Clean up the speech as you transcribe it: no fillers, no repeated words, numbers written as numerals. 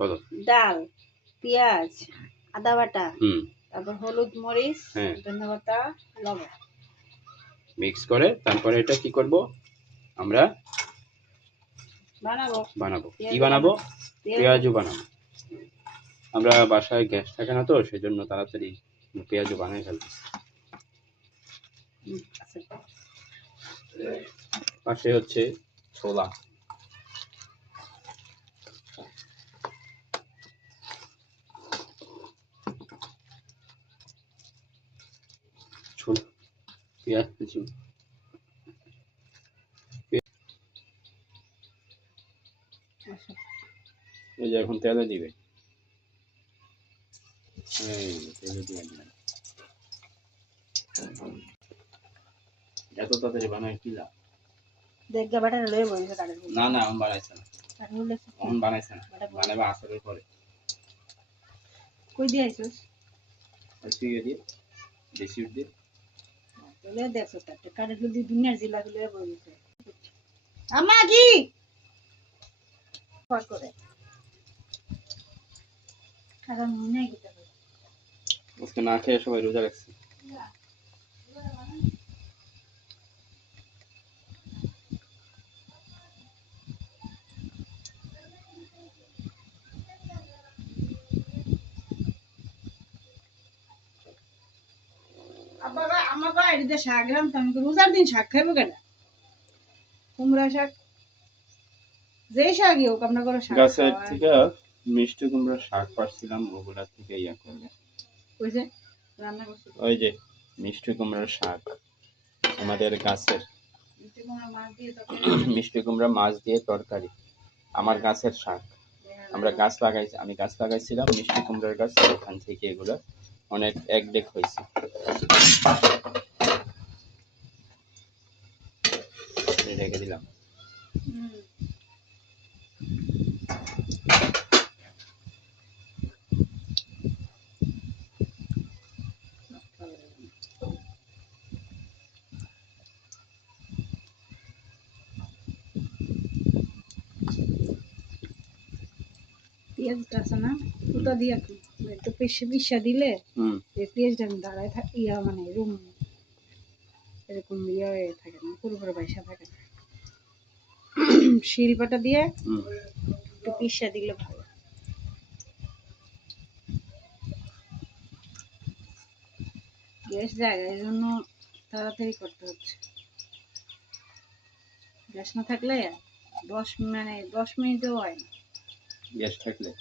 বলো। ডাল, পেঁয়াজ, আদা বাটা, হুম, তারপর হলুদ, মরিচ, হ্যাঁ, ধনে পাতা, লবণ মিক্স করে তারপরে এটা কি করব আমরা বানাবো। বানাবো। কি পেঁয়াজু বানাবো? পেঁয়াজু পেঁয়াজু বানাবো। আমরা বাসায় গ্যাস থাকে না তো, সেজন্য তাড়াতাড়ি পেঁয়াজু বানাই ফেলতেছি। আচ্ছা। পাশে হচ্ছে ছোলা। ছোলা, পেঁয়াজ কুচি। আচ্ছা। এই যে এখন তেলে দিবে। এই তেলে দিয়ে দিলাম। এত তাড়াতাড়ি বানায় কি লাভ? দেখগা বাটা লয়ে বইছে কাটার গুলো। না না, আমি বানাইছে না। কাটার গুলো এখন বানাইছে না, বানাবে আসরের পরে। কই দিয়ে আইছস? আজকে দিয়ে বেশি দিয়ে তাহলে দেখছো তাতে কাটার গুলো দিয়ে দুনিয়ার জিলা লয়ে বইছে। আম্মা কি কর করে কারণ মনে কি তাহলে আজকে না খেয়ে সবাই রোজা রাখছে। আব্বা আমার বাড়িতে শাক রান্তাম আমি রোজার দিন শাক খাইবো কেন? কুমড়া শাক যে শাকই হোক আপনার করে শাক গাছের খাওয়া থেকে মিষ্টি কুমড়া শাক পাড়ছিলাম, ওগুলা থেকে ইয়া করবে। কইছে রান্না করছে ওই যে মিষ্টি কুমড়ার শাক আমাদের গাছের। মাছ দিয়ে তো মিষ্টি কুমড়া মাছ দিয়ে তরকারি, আমার গাছের শাক। আমরা গাছ লাগাইছি, আমি গাছ লাগাইছিলাম মিষ্টি কুমড়ার গাছ, ওখান থেকে এগুলো অনেক এক ডেক হয়েছে। রেখে দিলাম। পেঁয়াজ আছে না ওটা দিয়ে একটু পেশে পিসা দিলে পেঁয়াজটা দাঁড়ায় থাকে ইয়া মানে রুম এরকম ইয়ে হয়ে থাকে না পুরোপুরি বাইসা থাকে না শিলপাটা দিয়ে একটু পিসা দিলে ভালো। গ্যাস জায়গা এই জন্য তাড়াতাড়ি করতে হচ্ছে। গ্যাস না থাকলে 10 মিনিটেও হয় না। গ্যাস থাকলে